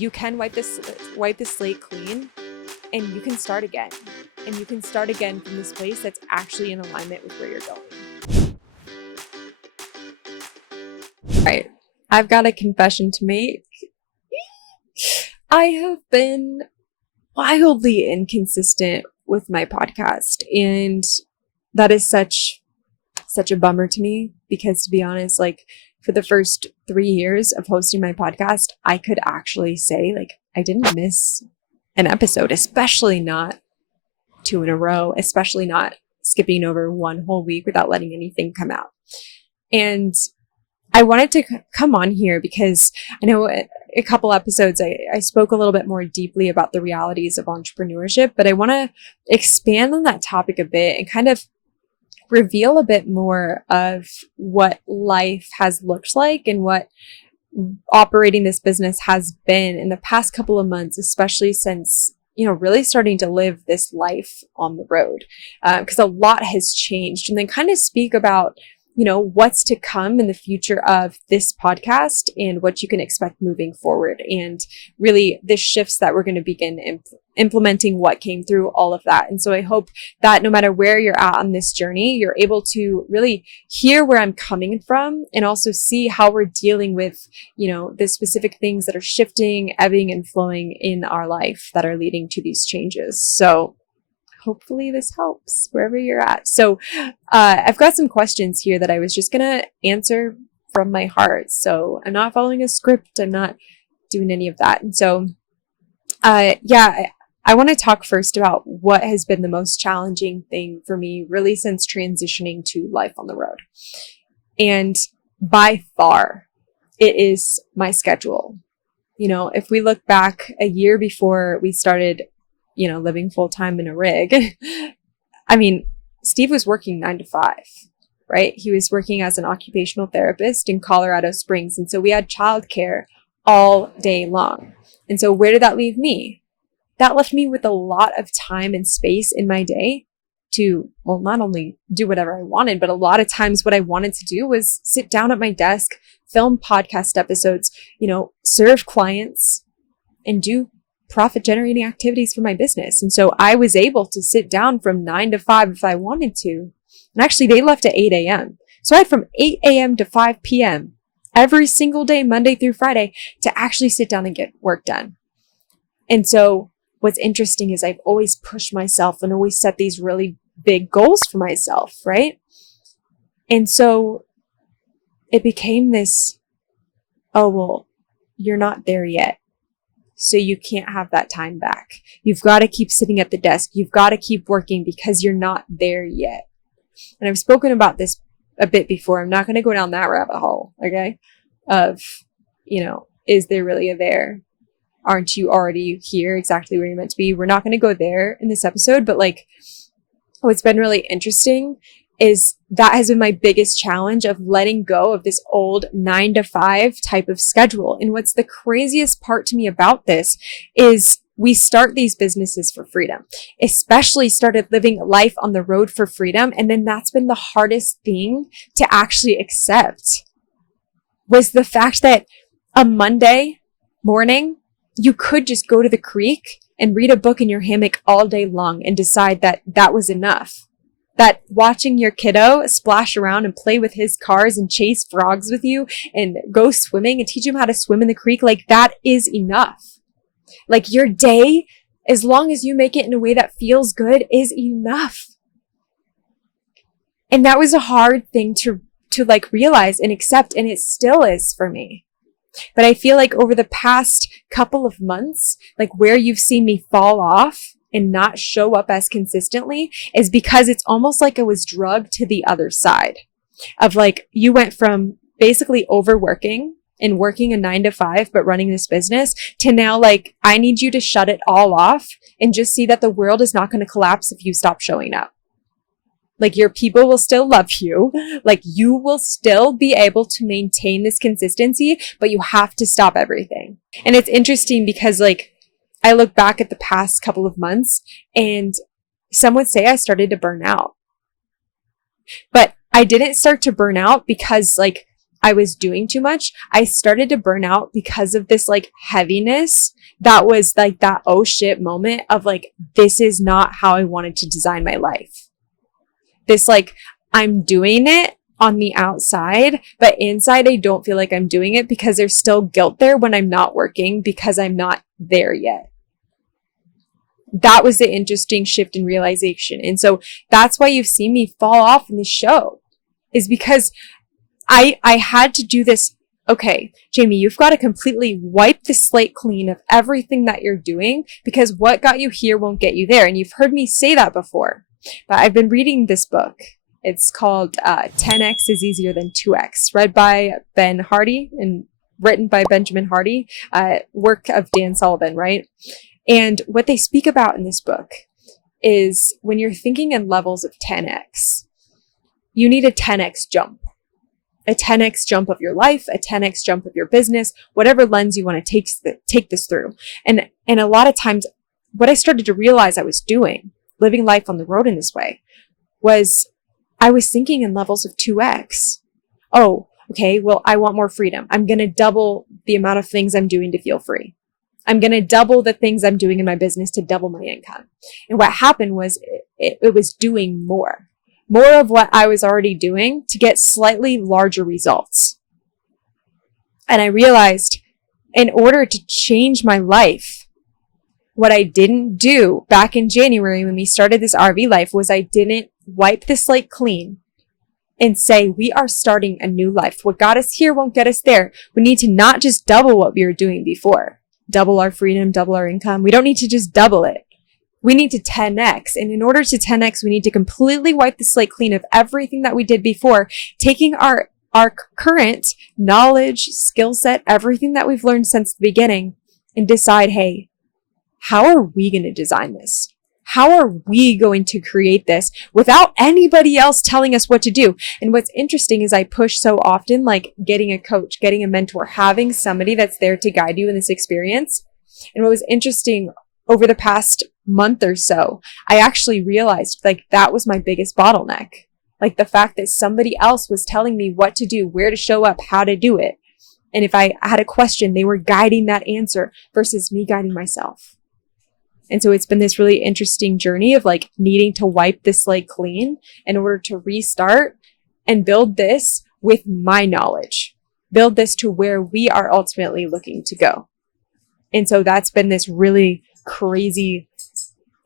you can wipe the slate clean, and you can start again. And you can start again from this place that's actually in alignment with where you're going. All right, I've got a confession to make. I have been wildly inconsistent with my podcast, and that is such a bummer to me, because to be honest, like, for the first 3 years of hosting my podcast, I could actually say, like, I didn't miss an episode, especially not 2 in a row, especially not skipping over 1 whole week without letting anything come out. And I wanted to come on here because I know a couple episodes I spoke a little bit more deeply about the realities of entrepreneurship, but I want to expand on that topic a bit and kind of reveal a bit more of what life has looked like and what operating this business has been in the past couple of months, especially since, really starting to live this life on the road, because a lot has changed. And then kind of speak about, what's to come in the future of this podcast and what you can expect moving forward. And really the shifts that we're going to begin implementing, what came through all of that. And so I hope that no matter where you're at on this journey, you're able to really hear where I'm coming from and also see how we're dealing with, the specific things that are shifting, ebbing and flowing in our life that are leading to these changes. So hopefully this helps wherever you're at. So I've got some questions here that I was just going to answer from my heart. So I'm not following a script. I'm not doing any of that. And so, I want to talk first about what has been the most challenging thing for me really since transitioning to life on the road. And by far, it is my schedule. If we look back a year before we started living full-time in a rig, I mean, Steve was working 9 to 5, right? He was working as an occupational therapist in Colorado Springs. And so we had childcare all day long. And so where did that leave me? That left me with a lot of time and space in my day to, well, not only do whatever I wanted, but a lot of times what I wanted to do was sit down at my desk, film podcast episodes, serve clients, and do profit generating activities for my business. And so I was able to sit down from 9 to 5 if I wanted to. And actually they left at 8 a.m. So I had from 8 a.m. to 5 p.m. every single day, Monday through Friday, to actually sit down and get work done. And so what's interesting is I've always pushed myself and always set these really big goals for myself, right? And so it became this, oh, well, you're not there yet. So you can't have that time back. You've got to keep sitting at the desk. You've got to keep working because you're not there yet. And I've spoken about this a bit before. I'm not going to go down that rabbit hole, okay? Of, is there really a there? Aren't you already here exactly where you're meant to be? We're not going to go there in this episode, but like what's been really interesting is that has been my biggest challenge of letting go of this old 9 to 5 type of schedule. And what's the craziest part to me about this is we start these businesses for freedom, especially started living life on the road for freedom. And then that's been the hardest thing to actually accept was the fact that a Monday morning, you could just go to the creek and read a book in your hammock all day long and decide that that was enough. That watching your kiddo splash around and play with his cars and chase frogs with you and go swimming and teach him how to swim in the creek, like that is enough. Like your day, as long as you make it in a way that feels good, is enough. And that was a hard thing to like realize and accept, and it still is for me. But I feel like over the past couple of months, like where you've seen me fall off and not show up as consistently is because it's almost like I was drugged to the other side of like, you went from basically overworking and working a 9 to 5, but running this business to now like, I need you to shut it all off and just see that the world is not going to collapse if you stop showing up. Like your people will still love you. Like you will still be able to maintain this consistency, but you have to stop everything. And it's interesting because like I look back at the past couple of months and some would say I started to burn out. But I didn't start to burn out because like I was doing too much, I started to burn out because of this like heaviness that was like that oh shit moment of like, this is not how I wanted to design my life. This like, I'm doing it on the outside, but inside I don't feel like I'm doing it because there's still guilt there when I'm not working because I'm not there yet. That was the interesting shift in realization. And so that's why you've seen me fall off in the show, is because I had to do this. Okay, Jamie, you've got to completely wipe the slate clean of everything that you're doing, because what got you here won't get you there. And you've heard me say that before, but I've been reading this book. It's called 10X is Easier Than 2X, read by Ben Hardy and written by Benjamin Hardy, work of Dan Sullivan, right? And what they speak about in this book is when you're thinking in levels of 10X, you need a 10X jump. A 10X jump of your life, a 10X jump of your business, whatever lens you want to take this through. And a lot of times, what I started to realize I was doing, living life on the road in this way, was I was thinking in levels of 2X. Oh, okay, well, I want more freedom. I'm going to double the amount of things I'm doing to feel free. I'm going to double the things I'm doing in my business to double my income. And what happened was it was doing more of what I was already doing to get slightly larger results. And I realized in order to change my life, what I didn't do back in January when we started this RV life was I didn't wipe the slate clean and say, we are starting a new life. What got us here won't get us there. We need to not just double what we were doing before, double our freedom, double our income. We don't need to just double it. We need to 10X. And in order to 10X, we need to completely wipe the slate clean of everything that we did before, taking our current knowledge, skill set, everything that we've learned since the beginning, and decide, hey, how are we going to design this? How are we going to create this without anybody else telling us what to do? And what's interesting is I push so often, like getting a coach, getting a mentor, having somebody that's there to guide you in this experience. And what was interesting over the past month or so, I actually realized like that was my biggest bottleneck. Like the fact that somebody else was telling me what to do, where to show up, how to do it. And if I had a question, they were guiding that answer versus me guiding myself. And so it's been this really interesting journey of like needing to wipe the slate clean in order to restart and build this with my knowledge, build this to where we are ultimately looking to go. And so that's been this really crazy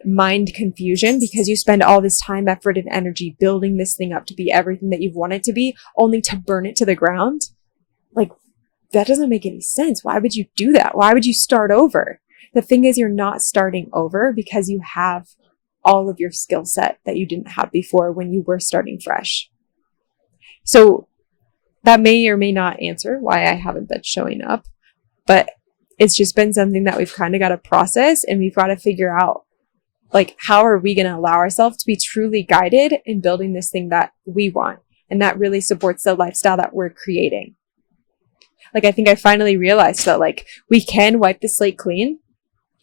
mind confusion, because you spend all this time, effort, and energy building this thing up to be everything that you've wanted to be, only to burn it to the ground. Like, that doesn't make any sense. Why would you do that? Why would you start over? The thing is, you're not starting over because you have all of your skill set that you didn't have before when you were starting fresh. So that may or may not answer why I haven't been showing up, but it's just been something that we've kind of got to process, and we've got to figure out, like, how are we going to allow ourselves to be truly guided in building this thing that we want, and that really supports the lifestyle that we're creating. Like, I think I finally realized that, like, we can wipe the slate clean.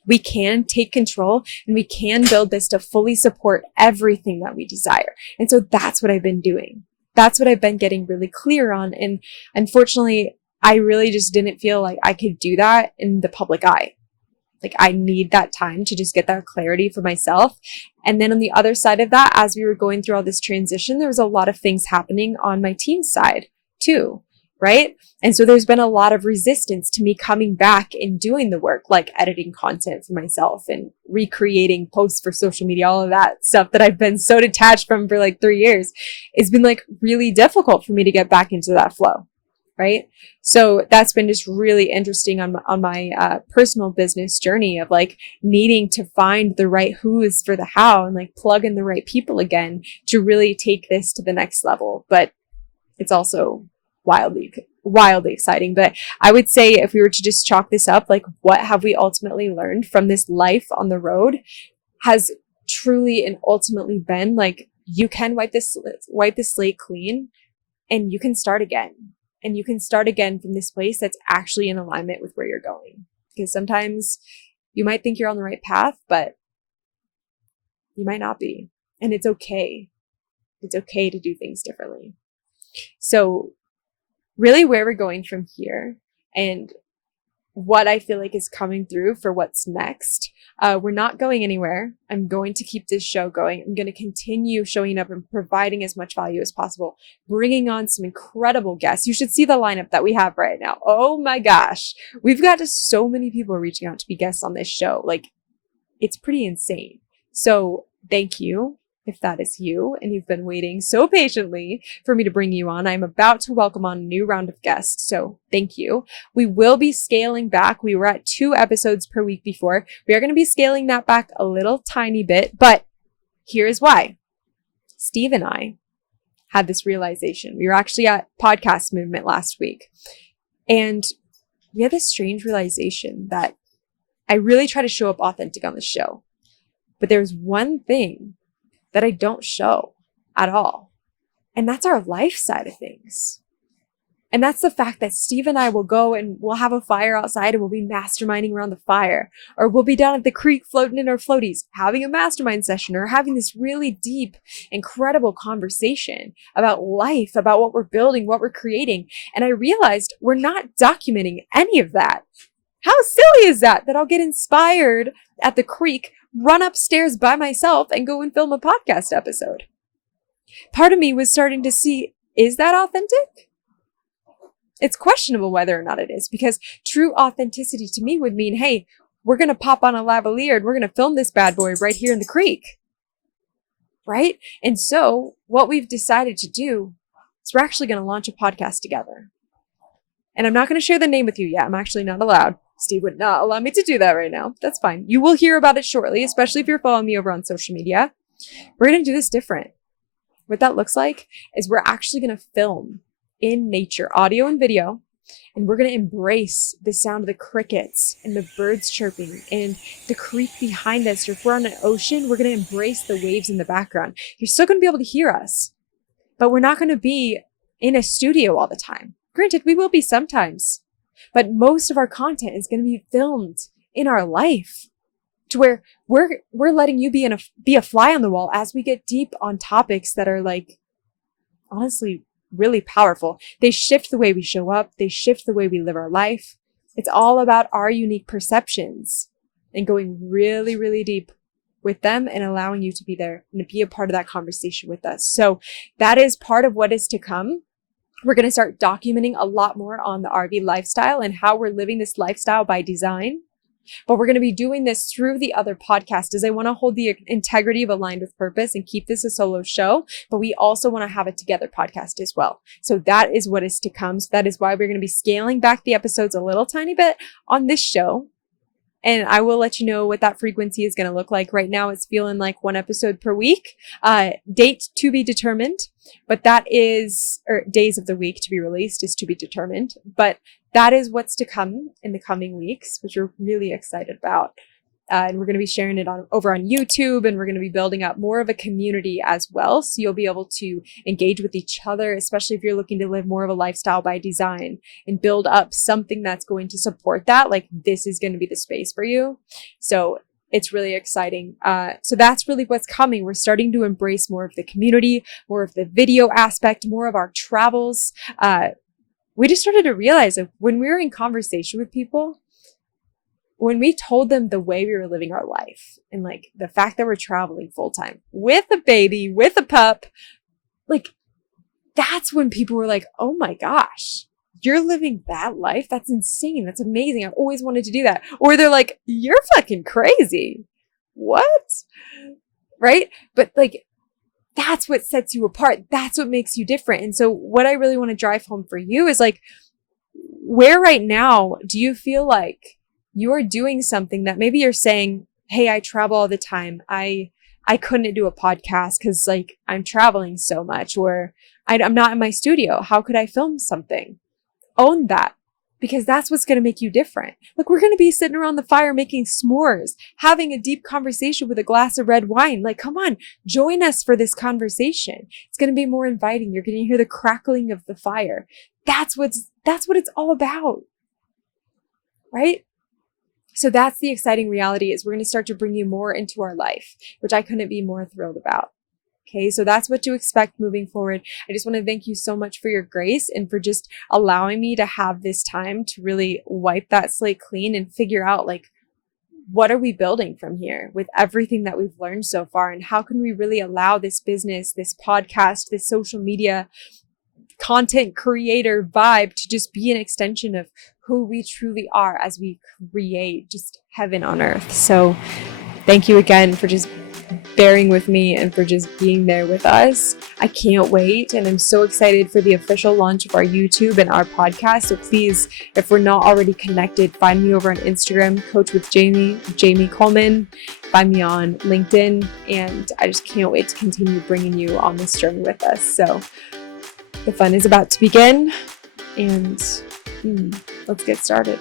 We can take control, and we can build this to fully support everything that we desire. And so that's what I've been doing. That's what I've been getting really clear on. And unfortunately, I really just didn't feel like I could do that in the public eye. Like, I need that time to just get that clarity for myself. And then on the other side of that, as we were going through all this transition, there was a lot of things happening on my team's side too, right? And so there's been a lot of resistance to me coming back and doing the work, like editing content for myself and recreating posts for social media, all of that stuff that I've been so detached from for like 3 years. It's been like really difficult for me to get back into that flow, right? So that's been just really interesting on my personal business journey of like needing to find the right who's for the how, and like plug in the right people again to really take this to the next level. But it's also wildly exciting. But I would say, if we were to just chalk this up, like, what have we ultimately learned from this life on the road has truly and ultimately been like, you can wipe the slate clean, and you can start again. And you can start again from this place that's actually in alignment with where you're going. Because sometimes you might think you're on the right path, but you might not be. And it's okay. It's okay to do things differently. So really where we're going from here and what I feel like is coming through for what's next. We're not going anywhere. I'm going to keep this show going. I'm going to continue showing up and providing as much value as possible, bringing on some incredible guests. You should see the lineup that we have right now. Oh my gosh. We've got just so many people reaching out to be guests on this show. Like, it's pretty insane. So thank you if that is you and you've been waiting so patiently for me to bring you on. I'm about to welcome on a new round of guests, so thank you. We will be scaling back. We were at 2 episodes per week before. We are going to be scaling that back a little tiny bit, but here's why. Steve and I had this realization. We were actually at Podcast Movement last week, and we had this strange realization that I really try to show up authentic on the show, but there's one thing that I don't show at all. And that's our life side of things. And that's the fact that Steve and I will go and we'll have a fire outside and we'll be masterminding around the fire, or we'll be down at the creek floating in our floaties, having a mastermind session, or having this really deep, incredible conversation about life, about what we're building, what we're creating. And I realized we're not documenting any of that. How silly is that I'll get inspired at the creek, run upstairs by myself, and go and film a podcast episode? Part of me was starting to see, is that authentic? It's questionable whether or not it is, because true authenticity to me would mean, hey, we're going to pop on a lavalier and we're going to film this bad boy right here in the creek. Right? And so what we've decided to do is we're actually going to launch a podcast together. And I'm not going to share the name with you yet. I'm actually not allowed. Steve would not allow me to do that right now. That's fine. You will hear about it shortly, especially if you're following me over on social media. We're going to do this different. What that looks like is we're actually going to film in nature, audio and video, and we're going to embrace the sound of the crickets and the birds chirping and the creek behind us. Or if we're on an ocean, we're going to embrace the waves in the background. You're still going to be able to hear us, but we're not going to be in a studio all the time. Granted, we will be sometimes, but most of our content is going to be filmed in our life, to where we're letting you be a fly on the wall as we get deep on topics that are, like, honestly really powerful. They shift the way we show up. They shift the way we live our life. It's all about our unique perceptions and going really, really deep with them and allowing you to be there and to be a part of that conversation with us. So that is part of what is to come. We're going to start documenting a lot more on the RV lifestyle and how we're living this lifestyle by design. But we're going to be doing this through the other podcast, as I want to hold the integrity of Aligned with Purpose and keep this a solo show, but we also want to have a together podcast as well. So that is what is to come. So that is why we're going to be scaling back the episodes a little tiny bit on this show. And I will let you know what that frequency is going to look like. Right now, it's feeling like 1 episode per week. Date to be determined, but that is, or days of the week to be released is to be determined. But that is what's to come in the coming weeks, which we're really excited about. And we're going to be sharing it over on YouTube, and we're going to be building up more of a community as well. So you'll be able to engage with each other, especially if you're looking to live more of a lifestyle by design and build up something that's going to support that. Like, this is going to be the space for you. So it's really exciting. So that's really what's coming. We're starting to embrace more of the community, more of the video aspect, more of our travels. We just started to realize that when we were in conversation with people, when we told them the way we were living our life and, like, the fact that we're traveling full time with a baby, with a pup, like, that's when people were like, oh my gosh, you're living that life? That's insane. That's amazing. I've always wanted to do that. Or they're like, you're fucking crazy. What? Right? But, like, that's what sets you apart. That's what makes you different. And so what I really want to drive home for you is, like, where right now do you feel like you're doing something that maybe you're saying, hey, I travel all the time. I couldn't do a podcast because, like, I'm traveling so much, or I'm not in my studio. How could I film something? Own that, because that's what's going to make you different. Look, we're going to be sitting around the fire making s'mores, having a deep conversation with a glass of red wine. Like, come on, join us for this conversation. It's going to be more inviting. You're going to hear the crackling of the fire. That's what it's all about, right? So that's the exciting reality, is we're going to start to bring you more into our life, which I couldn't be more thrilled about. Okay, so that's what to expect moving forward. I just want to thank you so much for your grace and for just allowing me to have this time to really wipe that slate clean and figure out like, what are we building from here with everything that we've learned so far? And how can we really allow this business, this podcast, this social media content creator vibe to just be an extension of who we truly are as we create just heaven on earth. So thank you again for just bearing with me and for just being there with us. I can't wait, and I'm so excited for the official launch of our YouTube and our podcast. So please, if we're not already connected, find me over on Instagram, Coach with Jamie Coleman. Find me on LinkedIn, and I just can't wait to continue bringing you on this journey with us. So the fun is about to begin, and let's get started.